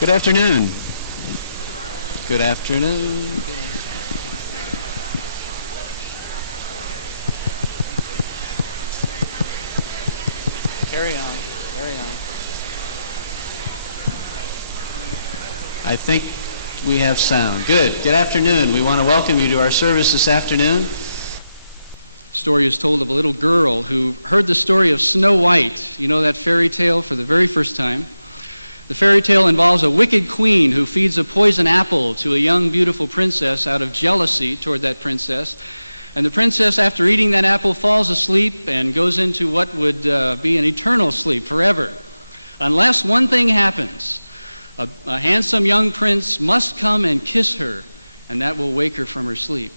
Good afternoon. Good afternoon. Good afternoon. Carry on. Carry on. I think we have sound. Good. Good afternoon. We want to welcome you to our service this afternoon. The story is told of a little girl who heard the story of Snow White. You know that fairy tale for the very first time. The fairy tale involves a wicked queen who feeds a poison apple to a young, beautiful princess out of jealousy toward that princess. And the princess, after eating that apple, falls asleep and goes into what would be an eternal sleep forever. Unless one thing happens. A handsome young prince must come and kiss her, and that will wake her from her sleep.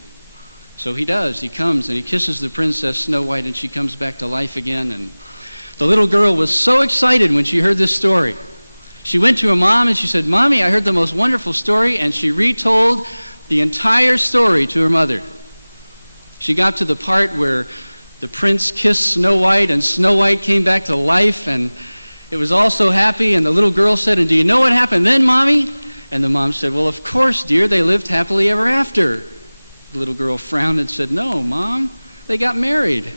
So he does. He comes and he kisses the princess Snow White, and she comes back to life again. And the little girl was so excited when she heard this story. She went to her mom and she said, "Mommy, I heard the most wonderful story," and she retold the entire story to her mother. She got to the part where the prince kissed Snow White and Snow White came back to life, and it was all so happy. And the little girl said, "And do you know what happened then, Mommy?" And the mom said, "Well, of course, dear, they lived happily ever after." The little girl frowned and said, "No, Mom, they got married."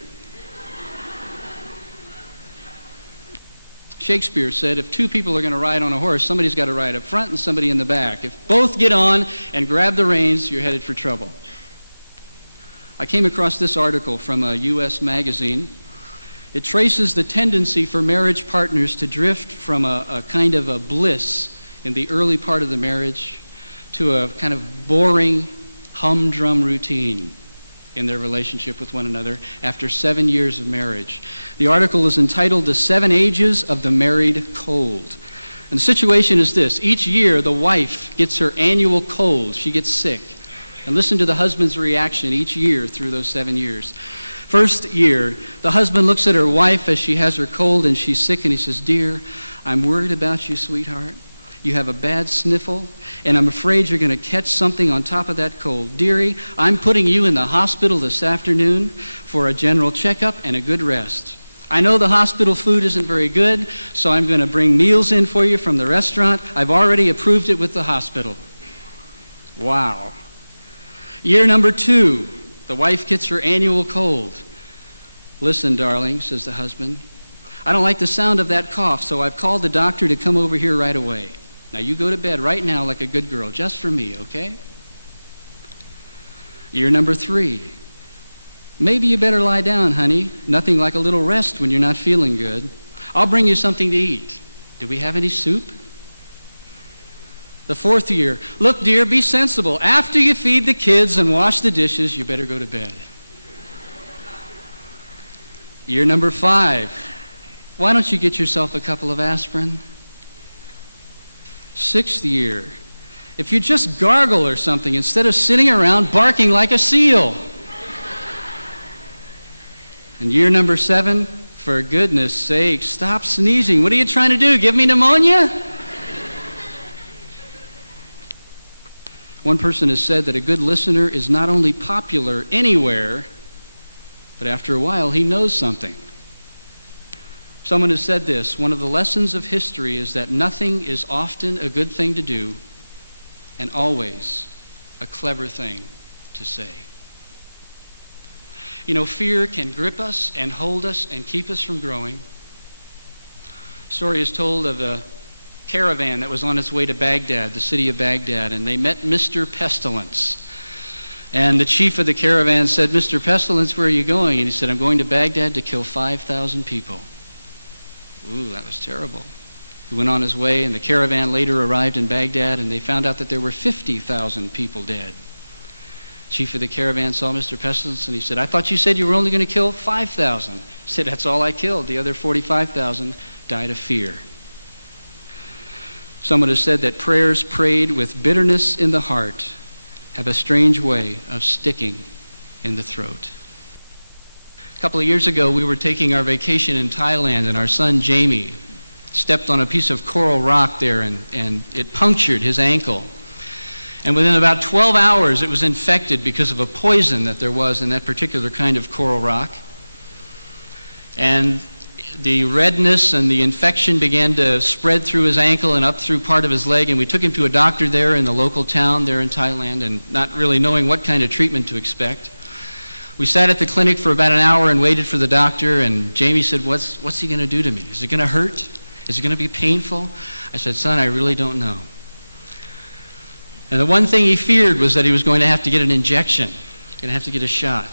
Shakespeare said, if two people are going to ride on a horse, somebody's got to ride up front and somebody in the back. If both get on and grab the reins, you're headed for trouble. I came across this article from a U.S. magazine. It traces the tendency for marriage partners to drift from a kind of a bliss in the early part of the marriage to a kind of boring, humdrum routine in their relationship with one another after 7 years of marriage. The article is entitled "The 7 Ages of the Married Cold." And the situation is this. Each year, the wife gets her annual cold. She gets sick. And listen to the husband's reaction each year through those 7 years. First year, the husband looks at her wife as she has her cold and she's sick, and he says, "Dear, I'm worried about you, sweetheart. You have a bad sniffle, and I'm afraid you're going to catch something on top of that cold. Dearie, I'm putting you in the hospital this afternoon for a general checkup and a good rest. I know the hospital food isn't very good, so I'm going to bring meals in for you from the restaurant. I've already approved it with the hospital." Wow. Year number 2, the wife gets her annual cold. "Listen, darling," says the husband, "I don't like the sound of that cough, so I've called the doctor to come over here right away. Now you go to bed right now like a good girl, just for me, okay?" Year number 3. "Maybe you better lie down, honey. Nothing like a little rest when you're not feeling good. I'll bring you something to eat. Do we have any soup?" The 4th year. "Look, dear, be sensible. After you feed the kids and wash the dishes, you better go to bed." Year number 5. "Why don't you get yourself a couple of aspirin?" 6th year. "If you just gargle or something instead of sitting around barking like a seal." And year number 7, "For goodness sake, stop sneezing. What are you trying to do? Give me pneumonia?" One person has said that a good listener is not only popular anywhere, but after a while he knows something. Someone has said this: one of the lessons of history is that nothing is often a good thing to do and always a clever thing to say. You know, fear can grip us and hold us and keep us from growing. A story is told of a caravan that was on its way to Baghdad, the city of Baghdad, and they met Mr. Pestilence. And the chief of the caravan said, "Mr. Pestilence, where are you going?" And he said, "I'm going to Baghdad to kill 5,000 people. Ooh, that was terrible. He went on his way, and the caravan later arrived in Baghdad, and they found out that there were 50,000 people dead. Chief of the caravan saw Mr. Pestilence, and he said, "I thought you said you were only going to kill 5,000. He said, "That's all I killed. The other 45,000 died of fear." Someone has said that prayers prayed with bitterness in the heart have a strange way of sticking in the throat. A couple of years ago, we were taking our vacation in Thailand, and our son Jamie stepped on a piece of coral rock there, and it punctured his ankle. And within about 12 hours, it was infected because of a poison that there was in that particular kind of coral rock. And the redness and the infection began to spread through his ankle and up through part of his leg, and we took him to a doctor there in the local town there in Thailand, and not really knowing what kind of treatment to expect. We sat at the clinic for about an hour and waited for the doctor, and Jamie said, what's he going to do to me? Is it going to hurt? Is it going to be painful? I said, son, I really don't know. And the one thing he feared was that he was going to have to get an injection, going to have to get a shot.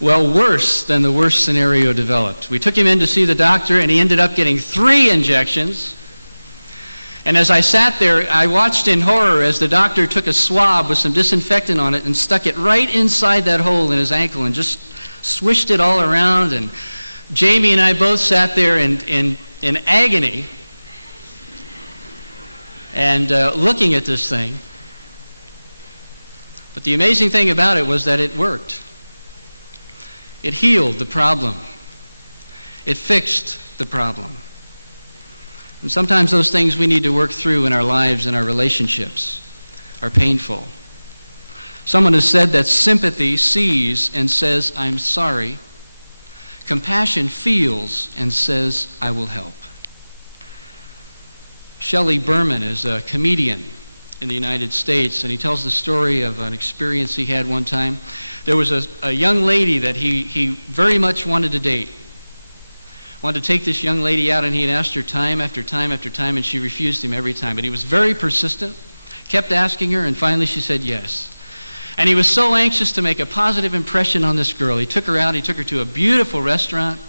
Well, worse than the worst scenario developed. We took him in to see the doctor, and he ended up getting 3 injections. And as I sat there, I watched in horror as the doctor took a swab with some disinfectant on it and stuck it right inside that hole in his ankle and just swished it all around. And Jamie and I both sat there in agony and looking at this thing. But the amazing thing about it was that it worked. It healed the problem. It fixed the problem. And sometimes those things we need to work through in our lives and our relationships are painful. Someone has said that sympathy sees and says, I'm sorry. Compassion feels and says, I will help. Shelley Berman is a comedian in the United States, and he tells the story of an experience he had one time. There was a young lady that he very much wanted to date. Wanted to take this young lady out, and he had asked her time after time after time, and she refused him every time. But he was very persistent, kept asking her, and finally she said yes. And he was so anxious to make a positive impression on this girl. He took her out, he took her to a beautiful restaurant,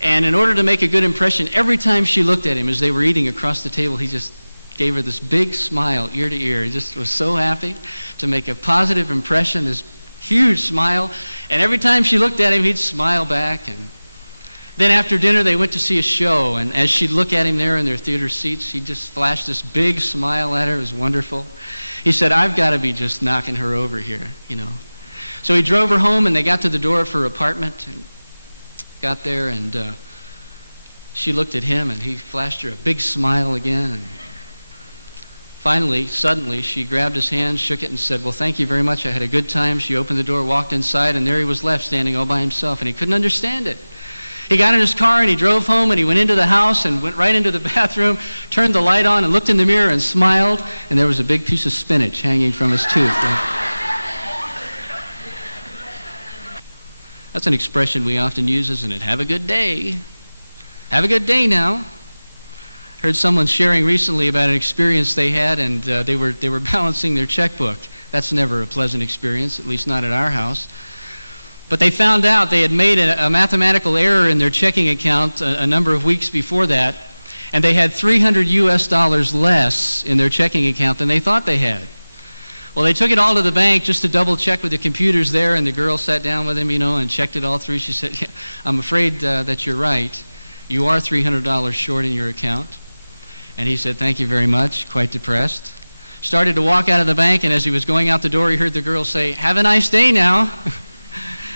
and in order to make a good impression, every time she looked at him as they were eating across the table, he just gave her this big smile, ear to ear. He just was so happy to make a positive impression, this huge smile. And every time she looked at him, he'd smile back. And then after dinner, they went to see a show. And as she'd look at him there in their theater seats, he just flashed this big smile at her. It was wonderful. He said, I've got to be just knocking her over here, you know. So he drove her home, and they got to the door of her apartment and got there, and she looked at him, and he flashed her a big smile again. And finally, suddenly, she grabbed his hand, shook it, and said, well, thank you very much. I had a good time. She opened the door, walked inside, and there he was left standing all by himself, and he couldn't understand it. He got in his car, and he drove home, and he went into the house and went right into the bathroom, turned the light on, and looked in the mirror and smiled, and there was a big piece of spinach hanging from his tooth. That's an expression we often use, isn't it? Have a good day. Have a good day now. Heard someone sharing recently about an experience they had, and they were balancing their checkbook. That's never a pleasant experience, at least not at our house. But they found out they had made a mathematical error in their checking account a number of weeks before that, and they had $300 less in their checking account than they thought they had. Well, they took it all to the bank just to double check with the computers there, and the girl sat down with him, you know, and checked it all through. She said, yeah, I'm afraid that you're right. You are $300 short in your account. And he said, thank you very much, quite depressed. Started to walk out of the bank, and as he was going out the door, he heard the girl say, have a nice day now.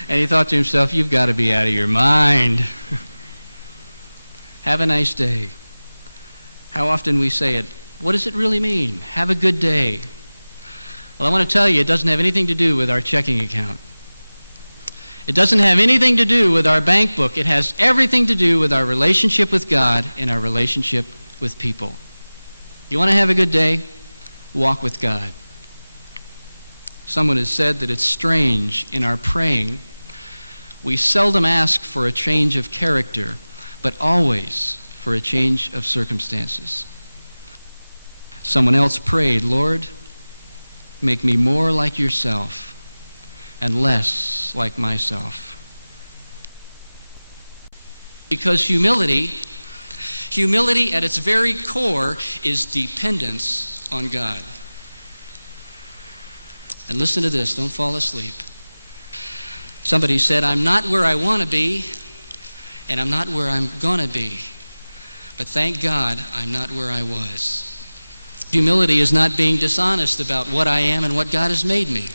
And he thought to himself, you've got to be out of your mind. Have a nice day. How often we say it. What does it really mean? Have a good day. Well, I want to tell you, it doesn't have anything to do with our checking account. It doesn't have anything to do with our bank book. It has everything to do with our relationship with God and our relationship with people. You want to have a good day? Walk with God. Someone has said that it's strange in our praying. We seldom ask for a change of character, but always for a change of circumstances. Someone else prayed, Lord, make me more like yourself and less like myself. Because humility at its very core is dependence on God. And listen to this, don't fall asleep. Somebody said, I'm not where I want to be, and I'm not where I'm going to be. But thank God I'm not where I was. Humility is not being dishonest about what I am and what God has made me.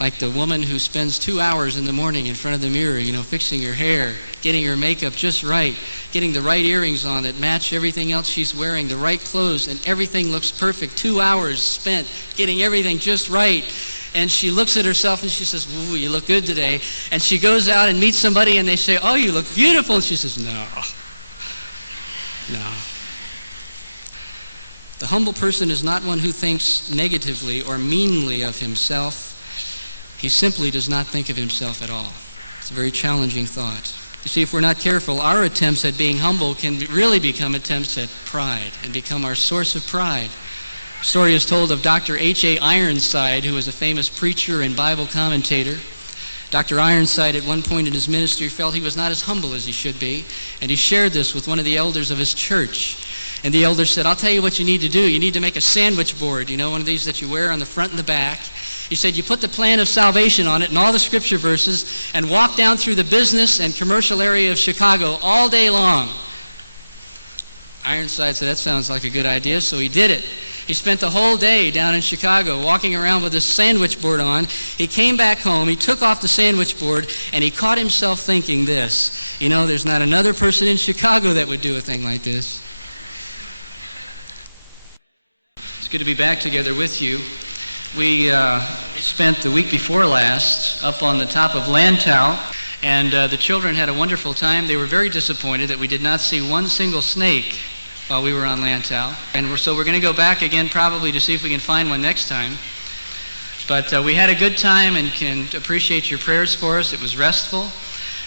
Like the woman who spends 2 hours in the morning in front of the mirror, you know, fixing her hair, getting her makeup just right, getting the right earrings on that match everything else she's wearing, the right clothes, and everything looks perfect. 2 hours spent getting everything just right. and she looks at herself and she says, "Ooh, you look good today." And she goes out and meets somebody and they say, "Oh, you look beautiful." And she says, "No. The humble person is not one who thinks negatively or meanly of himself. He simply does not think of himself at all." It's a very challenging thought. You see, if we're not careful, our attempts at being humble can really become attempts at pride and become our source of pride. A story is told of Dr. H.A. Ironside, who was a famous preacher and Bible commentator. Dr. Ironside, at one point in his ministry, felt he was not as humble as he should be, and he shared this with one of the elders of his church. And the elder said, "I'll tell you what you need to do. You need to make a sandwich board, one of these that you wear on the front and the back." He said, "You put the plan of salvation on it and all the scripture verses and walk down through the business and commercial area of Chicago all day long." Ironside said, "That sounds like a good idea," so he did it. He spent the whole day down in Chicago walking around with his sandwich board on. He came back home, he took off the sandwich board, and he caught himself thinking this, "There's not another person in Chicago that would do a thing like this." It's good to be back together with you. We spent the week before last up on the top of Lantau, and the children had a wonderful time. They were very disappointed that we did not see one single snake while we were on Lantau. And so we're going to go back again probably to see if we can find one next time. But we had a good time and can appreciate your prayers for us. It was restful,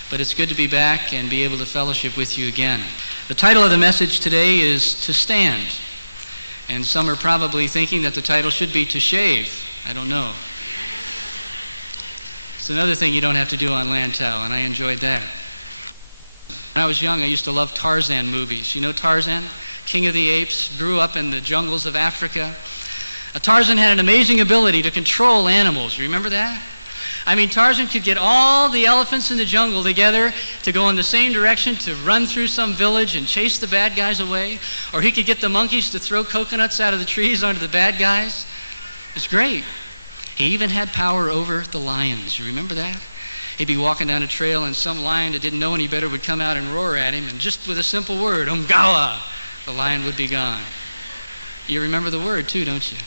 but it's good to be back and be able to fellowship with you again. The title of the message today is "To Stand." And some are probably thinking that the title should be "To Shave." I don't know. It's another thing you don't have to do on Lantau, and I enjoyed that. When I was young, I used to love Tarzan movies. You know Tarzan? King of the Apes, grew up in the jungles of Africa. Tarzan had an amazing ability to control animals. You remember that? I mean, Tarzan could get all the elephants in the jungle together to go in the same direction, to run through some village and chase the bad guys away. Or he could get the monkeys to throw coconuts out of the trees onto the bad guys. It's great. He even had power over the lions. You remember that? He'd be walking down a trail and some lion that didn't know any better would come out and roar at him, and just with a simple word, "Umgawa," the lion would be gone. You remember the word too, don't you?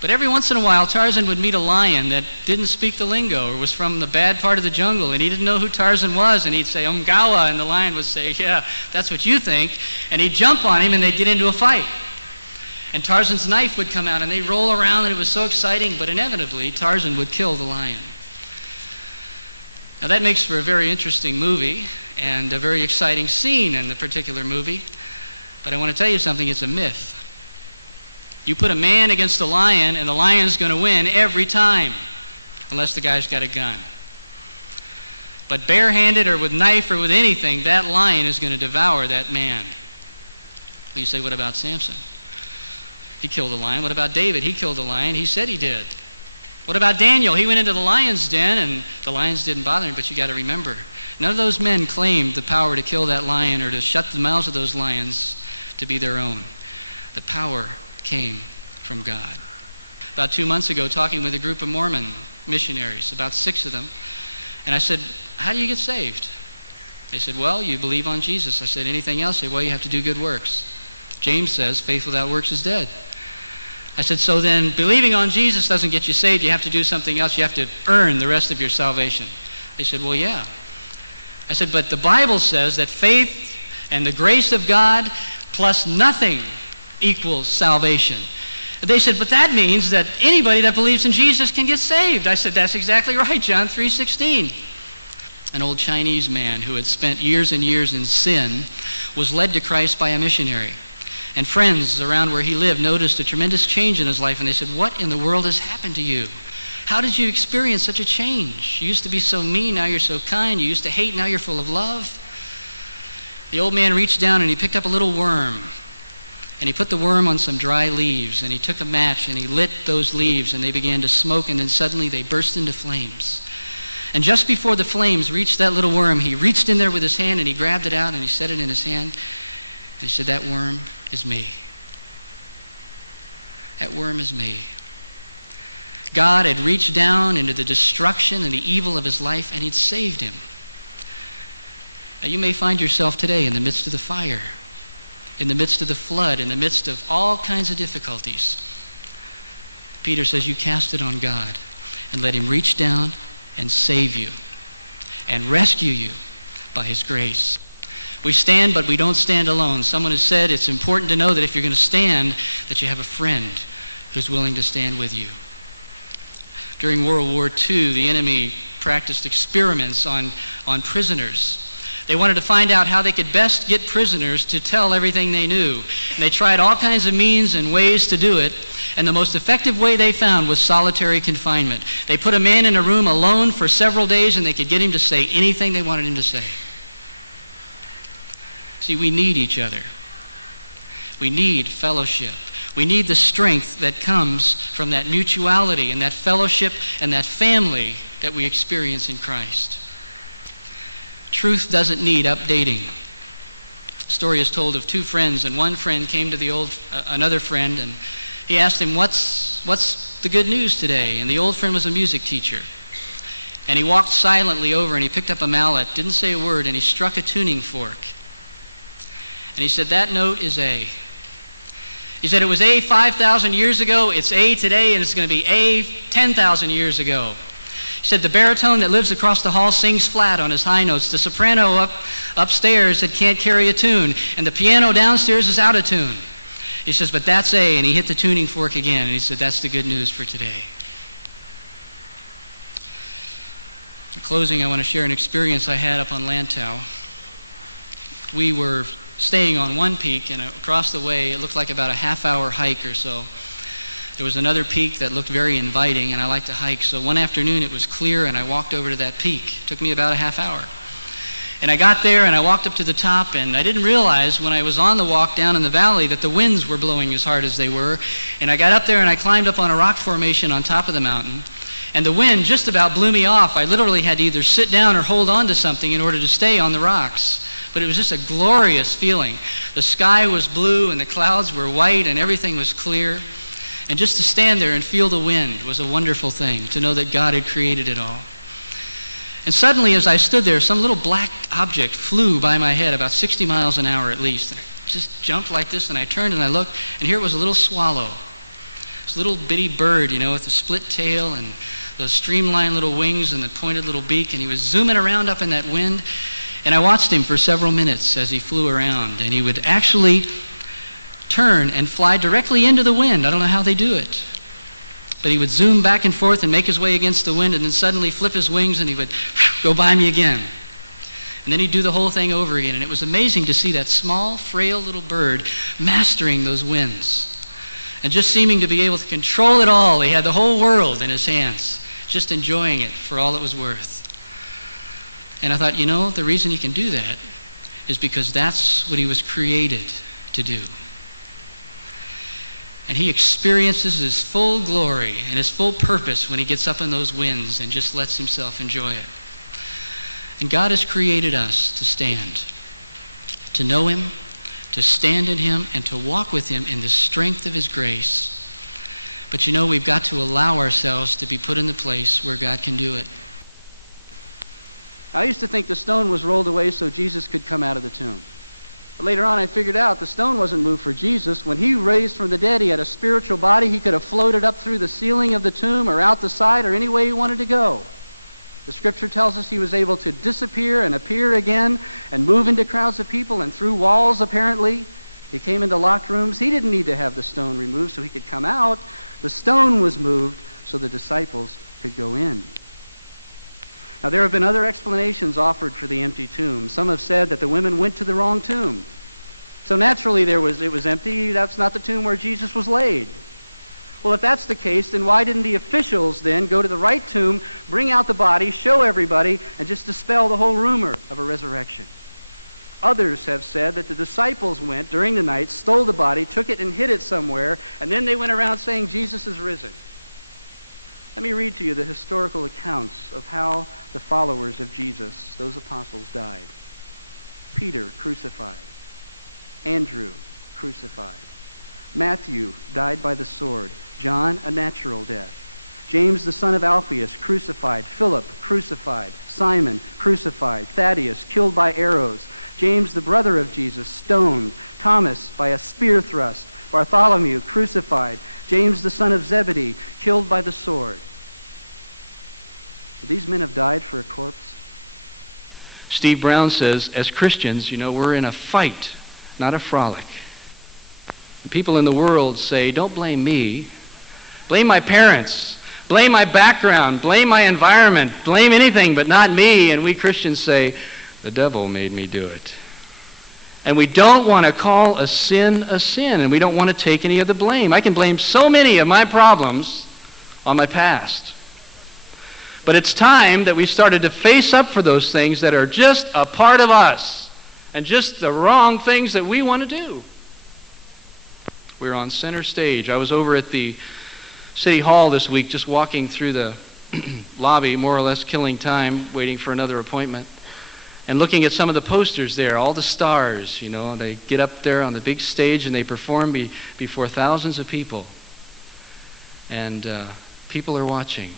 But every once in a while, Tarzan would meet a lion that didn't speak the lingo or was from the bad part of the jungle, and he didn't know who Tarzan was, and he'd say, "Umgawa," and the lion would say, "Yeah, that's what you think," and he'd jump on him, and they'd get into a fight. And Tarzan's knife would come out, and they'd roll around, and it was so exciting, but inevitably, Tarzan would kill the lion. Now, that makes for a very interesting movie and a very exciting scene in the particular movie, but I want to tell you something, it's a myth. You put a man against a lion, and the lion's going to win every time, unless the guy's got a gun. But barehanded or with knife or with anything, that lion is going to devour that man. Well, you say, what about Samson? He killed a lion. What about David? He killed a lion. He said he did. What about Daniel? He went into the lion's den, and the lions didn't bother him, but you got to remember, none of those men claimed the power to kill that lion or to shut the mouths of those lions to be their own. The power came from God. About 2 months ago, talking with a group of Mormon missionaries, about 6 of them, and I said, "How do you get saved?" They said, "Well, you believe on Jesus." I said, "Anything else?" They said, "Well, you have to do good works. James says, faith without works is dead." I said, "So then believing on Jesus doesn't get you saved. You have to do something else. You have to earn the rest of your salvation." They said, "Well, yeah." I said, "But the Bible says that faith and the grace of God plus nothing equals salvation." They said, "But that means that anybody that believes in Jesus can get saved." I said, "That's exactly right, John 3:16. An old Chinese man who had spent years and years in sin was led to Christ by a missionary. And friends around where he lived noticed a tremendous change in his life, and they said, "What in the world has happened to you? How did you experience such a change? You used to be so mean, now you're so kind. You used to hate, now you're full of love." The old man reached down and he picked up a little worm, and he put the worm on some dry leaves, and he took a match and he lit those leaves, and they began to smoke, and then suddenly they burst into flames. And just before the flames reached that little worm, he reached in there with his hand and he grabbed it out and he set it in his hand, and he said, "That worm is me. That worm is me." God had reached down into the destruction and the evil of his life, and he'd saved him. Now, you may find yourself today in the midst of the fire, in the midst of the flood, in the midst of all kinds of difficulties. Peter says, you cast it on God and let him reach down and save you and rescue you by his grace. We stand, but we don't stand alone. Someone has said it's important to know that if you're going to stand, that you have a friend who's willing to stand with you. During World War II, the enemy practiced experiments on prisoners. They wanted to find out how they could best get prisoners to tell everything they knew. And they tried all kinds of means and ways to do it, and the most effective way they found was solitary confinement. They put a man in a room alone for several days, and they could get him to say anything they wanted him to say. See, we need each other. We need fellowship. We need the strength that comes from that mutuality and that fellowship and that family that we experience in Christ. Truth doesn't need updating. A story is told of two friends, and one friend came to another friend, and he asked him, what's the good news today? And the old friend was a music teacher. And he walked silently over and he picked up a mallet, didn't say a word, and he struck a tuning fork. And he said, that note is A. He said, it was A 5,000 years ago, it's A today, and it's going to be A 10,000 years ago. He said, the baritone that lives across the hall sings flat on his high notes. The soprano upstairs that can't carry a tune, and the piano downstairs is out of tune. He says, but that's A, and he hit the tuning fork again, and he said, that's the good news for today. In closing, I want to share an experience I had up on Lantau. We were staying on one peak, and across the way, it looked like about a half-hour hike or so. There was another peak that looked very inviting, and I like to hike. So one afternoon, it was clear, and I walked over to that peak. It took me about a half hour. And I got there, and I walked up to the top, and I didn't realize when I was on the walk down in the valley that the winds were blowing as hard as they were. And I got up there, and I climbed up on a rock formation on top of the mountain. And the wind just about blew me off. I literally had to either sit down or hold on to something in order to stay on the rocks. But it was just a glorious feeling. The sky was blue, and the clouds were white, and everything was clear. And just to stand there and feel the wind was a wonderful thing, to know that God had created it all. And suddenly, as I stood there, some little black object flew by my head, about 60 miles an hour at least. And I just jumped like this, and I turned and I looked, and here it was a little swallow. This little bitty bird, with a split tail and those streamlined little wings and the pointed little beak, and he was zooming around up in that wind. And I watched him for several minutes as he flew around, and he would actually turn and fly directly into the wind. I don't know how they do it. But he would zoom back and forth and make his way against the wind, and then suddenly flip his wings and he would go by me again. And then he'd do the whole thing over again. And it was amazing to see that small, frail little bird mastering those winds and just seeming to be able to control it all. He had the whole world in his hands, just enjoying it for all it was worth. And I thought, the reason he can do that is because that's what he was created to do. And he experiences his full glory and his full purpose when he gets up in those winds and just lets himself enjoy it. And God has created us to stand, to know him, to stand in him, and to walk with him in the strength of his grace. But we've got to allow ourselves to be put in the place where God can do it. I used to think the stone was rolled away so Jesus could come out of the tomb. But later on, I figured out the stone wasn't moved for Jesus. When he raised from the dead, he had a spiritual body. He could have floated up through the ceiling of the tomb or out the side or any way he wanted to go. The scripture tells us he was able to disappear and appear again and move into crowds of people and through walls, apparently. He came into locked rooms. He didn't need to have the stone removed so he could come out. The stone was moved so the disciples could go in. Now, there have been other explanations offered for the empty tomb. Some have said that the women went to the wrong tomb. So naturally it was empty. That's not the tomb where Jesus was laid. Well, if that's the case, then why didn't the officials then go to the right tomb, bring out the body, show everybody, and just dispel the whole rumor of a resurrection? Others have said that the disciples went during the night, stole the body, took it and hid it somewhere, and then they went around saying Jesus is risen. Let me read to you the historical accounts of how the followers of Jesus, those apostles, died. Peter, crucified. Andrew, crucified. Matthew died by the sword. John, a natural death. James, the son of Alphaeus, crucified. Philip, crucified. Simon, crucified. Thaddeus, killed by arrows. James, the brother of Jesus, stoned. Thomas, by a spear thrust. Bartholomew, crucified. James, the son of Zebedee, killed by the sword. Would these men have died for a corpse? Steve Brown says, as Christians, we're in a fight, not a frolic. People in the world say, don't blame me. Blame my parents. Blame my background. Blame my environment. Blame anything but not me. And we Christians say, the devil made me do it. And we don't want to call a sin, and we don't want to take any of the blame. I can blame so many of my problems on my past. But it's time that we started to face up for those things that are just a part of us and just the wrong things that we want to do. We're on center stage. I was over at the City Hall this week just walking through the lobby, more or less killing time, waiting for another appointment, and looking at some of the posters there, all the stars, they get up there on the big stage and they perform before thousands of people. And people are watching.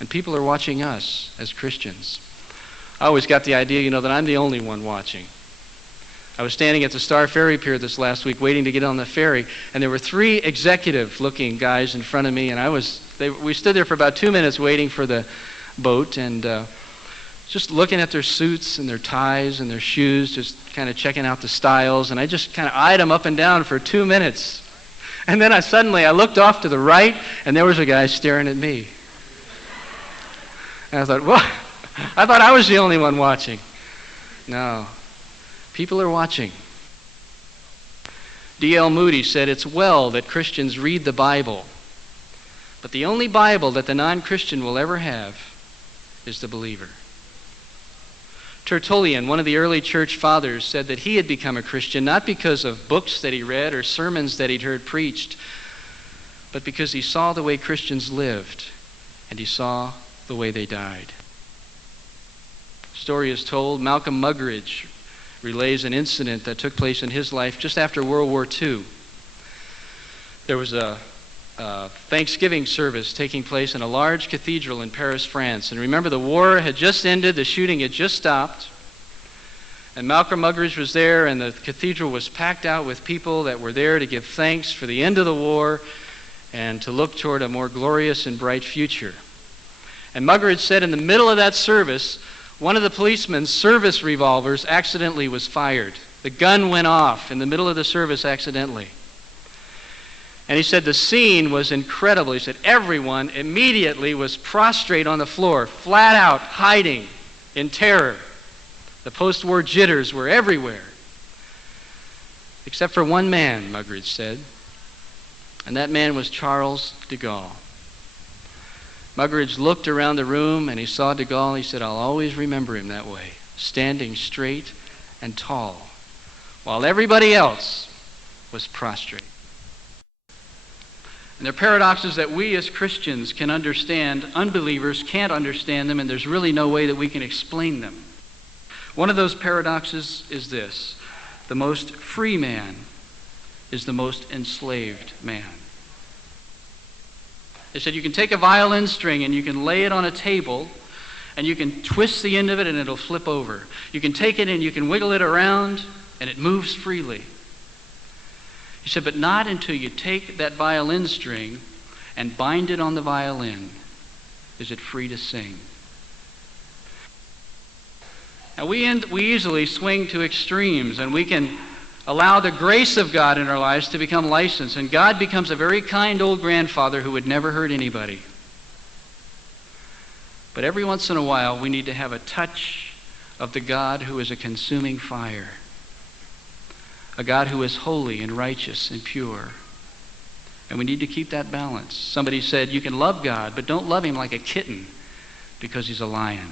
And people are watching us as Christians. I always got the idea, that I'm the only one watching. I was standing at the Star Ferry Pier this last week waiting to get on the ferry, and there were 3 executive-looking guys in front of me, and we stood there for about 2 minutes waiting for the boat, and just looking at their suits and their ties and their shoes, just kind of checking out the styles, and I just kind of eyed them up and down for 2 minutes. And then I looked off to the right, and there was a guy staring at me. And I thought, I thought I was the only one watching. No. People are watching. D.L. Moody said, it's well that Christians read the Bible, but the only Bible that the non-Christian will ever have is the believer. Tertullian, one of the early church fathers, said that he had become a Christian not because of books that he read or sermons that he'd heard preached, but because he saw the way Christians lived and he saw the way they died. Story is told, Malcolm Muggeridge relays an incident that took place in his life just after World War II. There was a Thanksgiving service taking place in a large cathedral in Paris, France. And remember, the war had just ended, the shooting had just stopped, and Malcolm Muggeridge was there, and the cathedral was packed out with people that were there to give thanks for the end of the war and to look toward a more glorious and bright future. And Muggeridge said in the middle of that service, one of the policeman's service revolvers accidentally was fired. The gun went off in the middle of the service accidentally. And he said the scene was incredible. He said everyone immediately was prostrate on the floor, flat out, hiding in terror. The post-war jitters were everywhere. Except for one man, Muggeridge said. And that man was Charles de Gaulle. Muggeridge looked around the room and he saw de Gaulle. He said, I'll always remember him that way, standing straight and tall, while everybody else was prostrate. And they're paradoxes that we as Christians can understand. Unbelievers can't understand them, and there's really no way that we can explain them. One of those paradoxes is this: the most free man is the most enslaved man. They said you can take a violin string and you can lay it on a table and you can twist the end of it and it'll flip over. You can take it and you can wiggle it around and it moves freely. He said, but not until you take that violin string and bind it on the violin is it free to sing. Now we easily swing to extremes, and we can allow the grace of God in our lives to become licensed, and God becomes a very kind old grandfather who would never hurt anybody. But every once in a while, we need to have a touch of the God who is a consuming fire, a God who is holy and righteous and pure. And we need to keep that balance. Somebody said, you can love God, but don't love him like a kitten because he's a lion.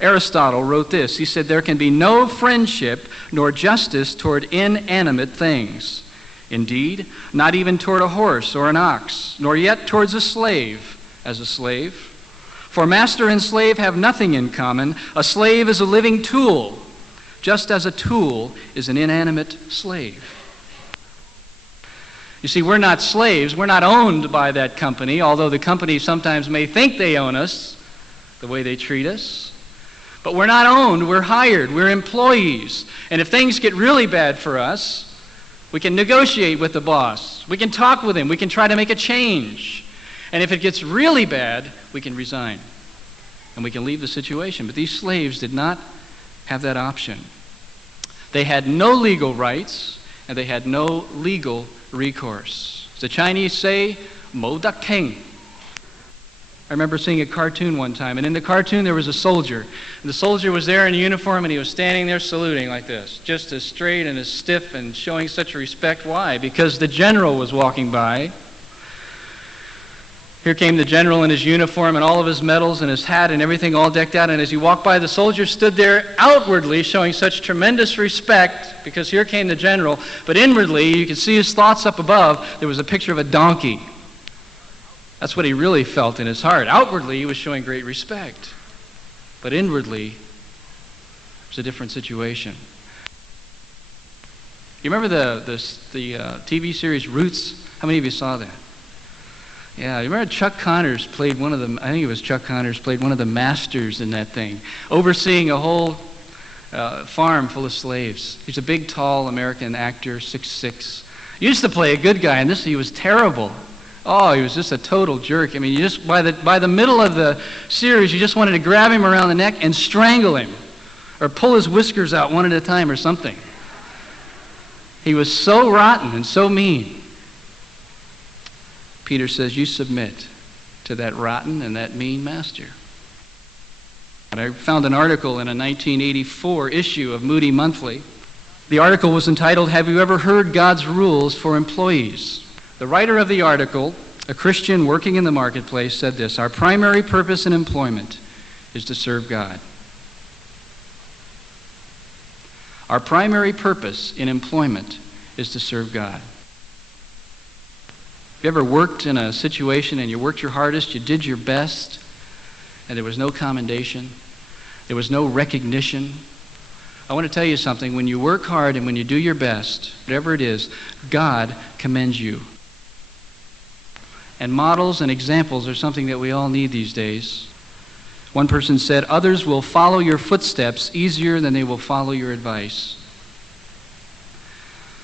Aristotle wrote this. He said, there can be no friendship nor justice toward inanimate things. Indeed, not even toward a horse or an ox, nor yet towards a slave as a slave. For master and slave have nothing in common. A slave is a living tool, just as a tool is an inanimate slave. You see, we're not slaves. We're not owned by that company, although the company sometimes may think they own us the way they treat us. But we're not owned, we're hired, we're employees. And if things get really bad for us, we can negotiate with the boss. We can talk with him. We can try to make a change. And if it gets really bad, we can resign. And we can leave the situation. But these slaves did not have that option. They had no legal rights, and they had no legal recourse. As the Chinese say, "Mo da king." I remember seeing a cartoon one time, and in the cartoon there was a soldier. And the soldier was there in uniform, and he was standing there saluting like this, just as straight and as stiff and showing such respect. Why? Because the general was walking by. Here came the general in his uniform and all of his medals and his hat and everything all decked out, and as he walked by, the soldier stood there outwardly showing such tremendous respect because here came the general, but inwardly, you could see his thoughts up above, there was a picture of a donkey. That's what he really felt in his heart. Outwardly, he was showing great respect. But inwardly, it was a different situation. You remember the TV series Roots? How many of you saw that? Yeah, you remember Chuck Connors played one of the, I think it was Chuck Connors, played one of the masters in that thing, overseeing a whole farm full of slaves. He's a big, tall American actor, 6'6". He used to play a good guy, and he was terrible. Oh, he was just a total jerk. I mean, you just by the middle of the series, you just wanted to grab him around the neck and strangle him, or pull his whiskers out one at a time or something. He was so rotten and so mean. Peter says, you submit to that rotten and that mean master. And I found an article in a 1984 issue of Moody Monthly. The article was entitled, "Have You Ever Heard God's Rules for Employees?" The writer of the article, a Christian working in the marketplace, said this: "Our primary purpose in employment is to serve God." Our primary purpose in employment is to serve God. Have you ever worked in a situation and you worked your hardest, you did your best, and there was no commendation, there was no recognition? I want to tell you something. When you work hard and when you do your best, whatever it is, God commends you. And models and examples are something that we all need these days. One person said, "Others will follow your footsteps easier than they will follow your advice."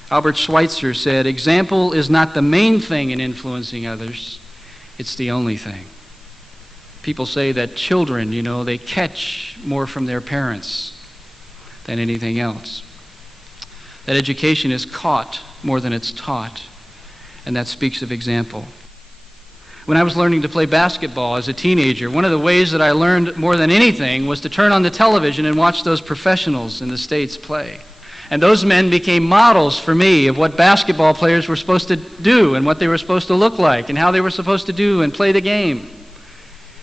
Albert Schweitzer said, "Example is not the main thing in influencing others, it's the only thing." People say that children, they catch more from their parents than anything else. That education is caught more than it's taught, and that speaks of example. When I was learning to play basketball as a teenager, one of the ways that I learned more than anything was to turn on the television and watch those professionals in the States play. And those men became models for me of what basketball players were supposed to do and what they were supposed to look like and how they were supposed to do and play the game.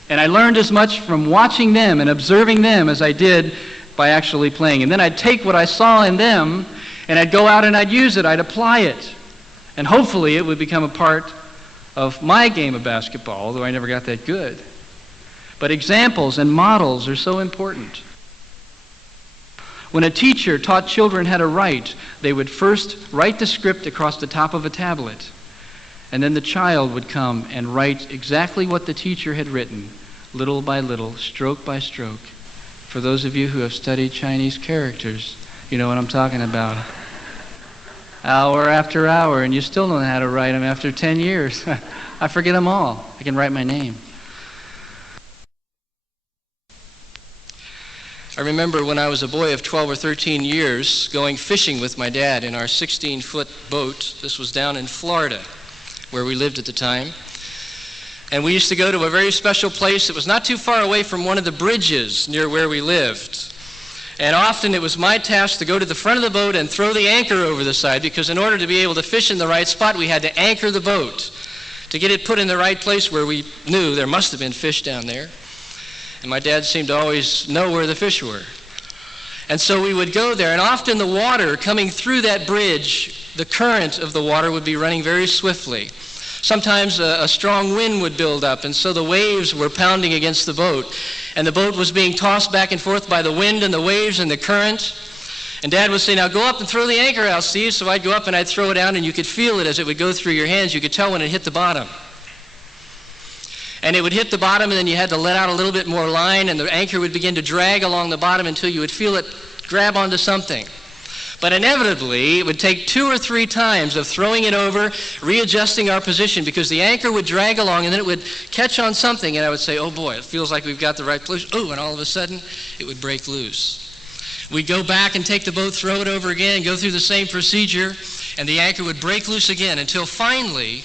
And I learned as much from watching them and observing them as I did by actually playing. And then I'd take what I saw in them and I'd go out and I'd use it, I'd apply it. And hopefully it would become a part of my game of basketball, although I never got that good. But examples and models are so important. When a teacher taught children how to write, they would first write the script across the top of a tablet, and then the child would come and write exactly what the teacher had written, little by little, stroke by stroke. For those of you who have studied Chinese characters, you know what I'm talking about. Hour after hour, and you still don't know how to write them after 10 years. I forget them all. I can write my name. I remember when I was a boy of 12 or 13 years going fishing with my dad in our 16-foot boat. This was down in Florida, where we lived at the time. And we used to go to a very special place that was not too far away from one of the bridges near where we lived. And often it was my task to go to the front of the boat and throw the anchor over the side, because in order to be able to fish in the right spot, we had to anchor the boat to get it put in the right place where we knew there must have been fish down there. And my dad seemed to always know where the fish were. And so we would go there, and often the water coming through that bridge, the current of the water would be running very swiftly. Sometimes a strong wind would build up, and so the waves were pounding against the boat. And the boat was being tossed back and forth by the wind and the waves and the current. And Dad would say, "Now go up and throw the anchor out, Steve." So I'd go up and I'd throw it down, and you could feel it as it would go through your hands. You could tell when it hit the bottom. And it would hit the bottom, and then you had to let out a little bit more line, and the anchor would begin to drag along the bottom until you would feel it grab onto something. But inevitably, it would take 2 or 3 times of throwing it over, readjusting our position, because the anchor would drag along, and then it would catch on something, and I would say, oh boy, it feels like we've got the right place. Oh, and all of a sudden, it would break loose. We'd go back and take the boat, throw it over again, go through the same procedure, and the anchor would break loose again until finally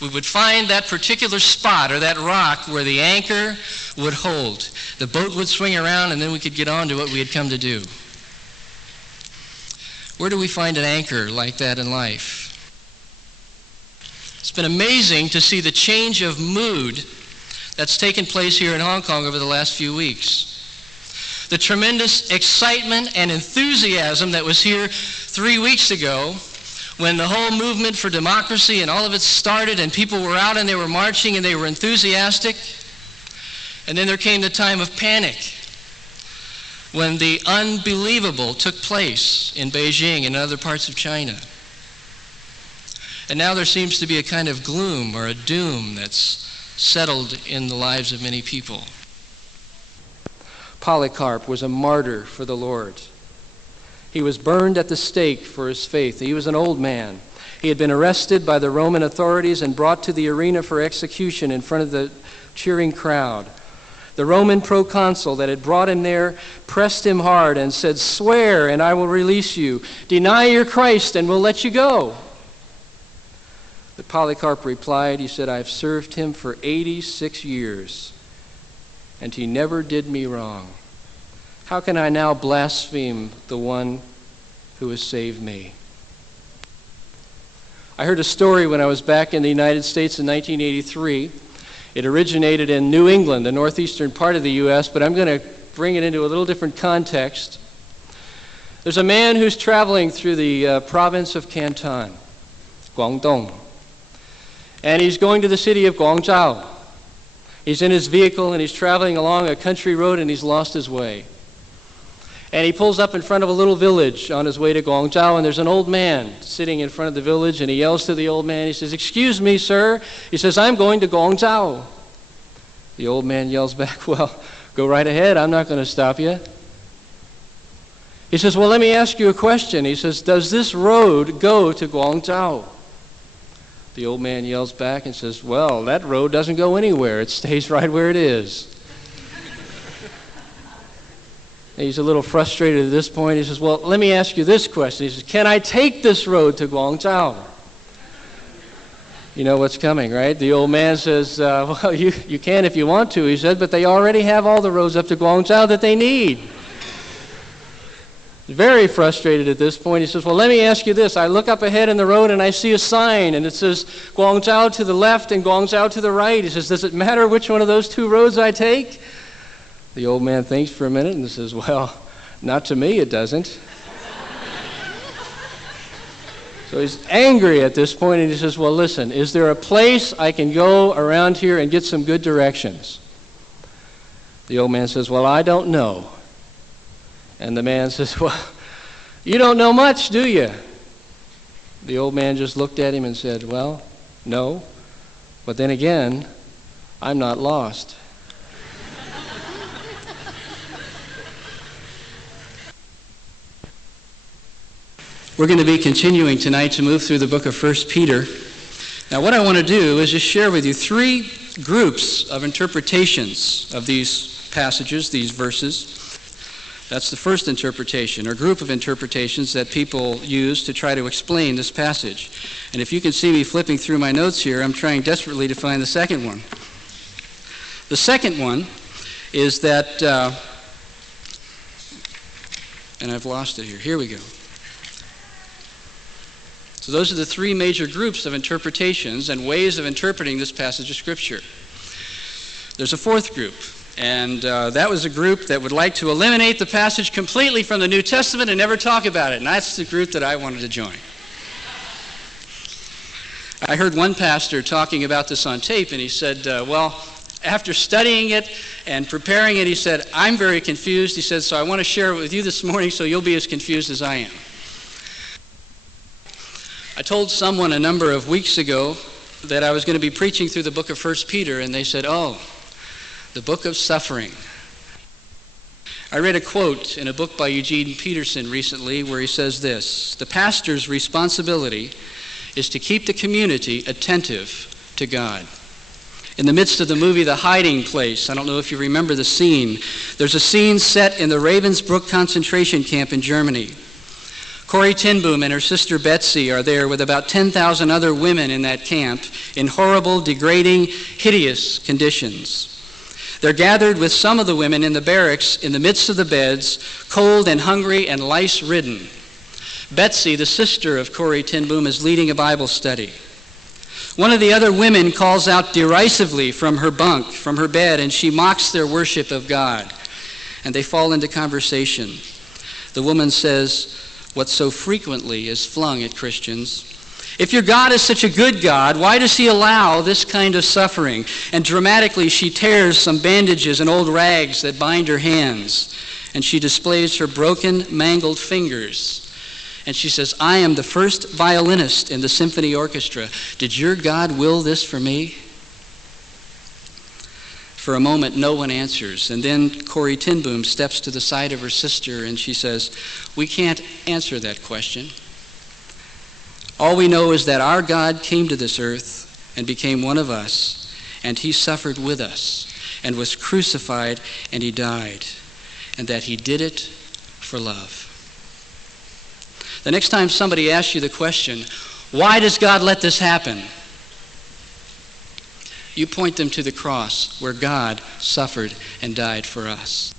we would find that particular spot or that rock where the anchor would hold. The boat would swing around, and then we could get on to what we had come to do. Where do we find an anchor like that in life? It's been amazing to see the change of mood that's taken place here in Hong Kong over the last few weeks. The tremendous excitement and enthusiasm that was here 3 weeks ago when the whole movement for democracy and all of it started, and people were out and they were marching and they were enthusiastic. And then there came the time of panic when the unbelievable took place in Beijing and other parts of China. And now there seems to be a kind of gloom or a doom that's settled in the lives of many people. Polycarp was a martyr for the Lord. He was burned at the stake for his faith. He was an old man. He had been arrested by the Roman authorities and brought to the arena for execution in front of the cheering crowd. The Roman proconsul that had brought him there pressed him hard and said, "Swear and I will release you. Deny your Christ and we'll let you go." But Polycarp replied, he said, "I've served him for 86 years and he never did me wrong. How can I now blaspheme the one who has saved me?" I heard a story when I was back in the United States in 1983. It originated in New England, the northeastern part of the U.S., but I'm going to bring it into a little different context. There's a man who's traveling through the province of Canton, Guangdong, and he's going to the city of Guangzhou. He's in his vehicle and he's traveling along a country road and he's lost his way. And he pulls up in front of a little village on his way to Guangzhou, and there's an old man sitting in front of the village, and he yells to the old man. He says, "Excuse me, sir." He says, "I'm going to Guangzhou." The old man yells back, "Well, go right ahead. I'm not going to stop you." He says, "Well, let me ask you a question." He says, "Does this road go to Guangzhou?" The old man yells back and says, "Well, that road doesn't go anywhere. It stays right where it is." He's a little frustrated at this point. He says, "Well, let me ask you this question." He says, "Can I take this road to Guangzhou?" You know what's coming, right? The old man says, "Well, you can if you want to," he said, "but they already have all the roads up to Guangzhou that they need." Very frustrated at this point. He says, "Well, let me ask you this. I look up ahead in the road and I see a sign, and it says Guangzhou to the left and Guangzhou to the right." He says, "Does it matter which one of those 2 roads I take?" The old man thinks for a minute and says, "Well, not to me it doesn't." So he's angry at this point, and he says, "Well, listen, is there a place I can go around here and get some good directions?" The old man says, "Well, I don't know." And the man says, "Well, you don't know much, do you?" The old man just looked at him and said, "Well, no, but then again, I'm not lost." We're going to be continuing tonight to move through the book of 1 Peter. Now, what I want to do is just share with you 3 groups of interpretations of these passages, these verses. That's the first interpretation, or group of interpretations that people use to try to explain this passage. And if you can see me flipping through my notes here, I'm trying desperately to find the second one. The second one is that, and I've lost it here. Here we go. So those are the 3 major groups of interpretations and ways of interpreting this passage of Scripture. There's a 4th group, and that was a group that would like to eliminate the passage completely from the New Testament and never talk about it, and that's the group that I wanted to join. I heard one pastor talking about this on tape, and he said, well, after studying it and preparing it, he said, "I'm very confused." He said, "So I want to share it with you this morning so you'll be as confused as I am." I told someone a number of weeks ago that I was going to be preaching through the book of 1 Peter, and they said, "Oh, the book of suffering." I read a quote in a book by Eugene Peterson recently where he says this: "The pastor's responsibility is to keep the community attentive to God." In the midst of the movie The Hiding Place, I don't know if you remember the scene, there's a scene set in the Ravensbrück concentration camp in Germany. Corrie ten Boom and her sister Betsy are there with about 10,000 other women in that camp in horrible, degrading, hideous conditions. They're gathered with some of the women in the barracks in the midst of the beds, cold and hungry and lice-ridden. Betsy, the sister of Corrie ten Boom, is leading a Bible study. One of the other women calls out derisively from her bunk, from her bed, and she mocks their worship of God. And they fall into conversation. The woman says what so frequently is flung at Christians: "If your God is such a good God, why does he allow this kind of suffering?" And dramatically she tears some bandages and old rags that bind her hands, and she displays her broken, mangled fingers. And she says, "I am the first violinist in the symphony orchestra. Did your God will this for me?" For a moment, no one answers. And then Corrie ten Boom steps to the side of her sister and she says, "We can't answer that question. All we know is that our God came to this earth and became one of us, and he suffered with us, and was crucified, and he died, and that he did it for love." The next time somebody asks you the question, "Why does God let this happen?" you point them to the cross where God suffered and died for us.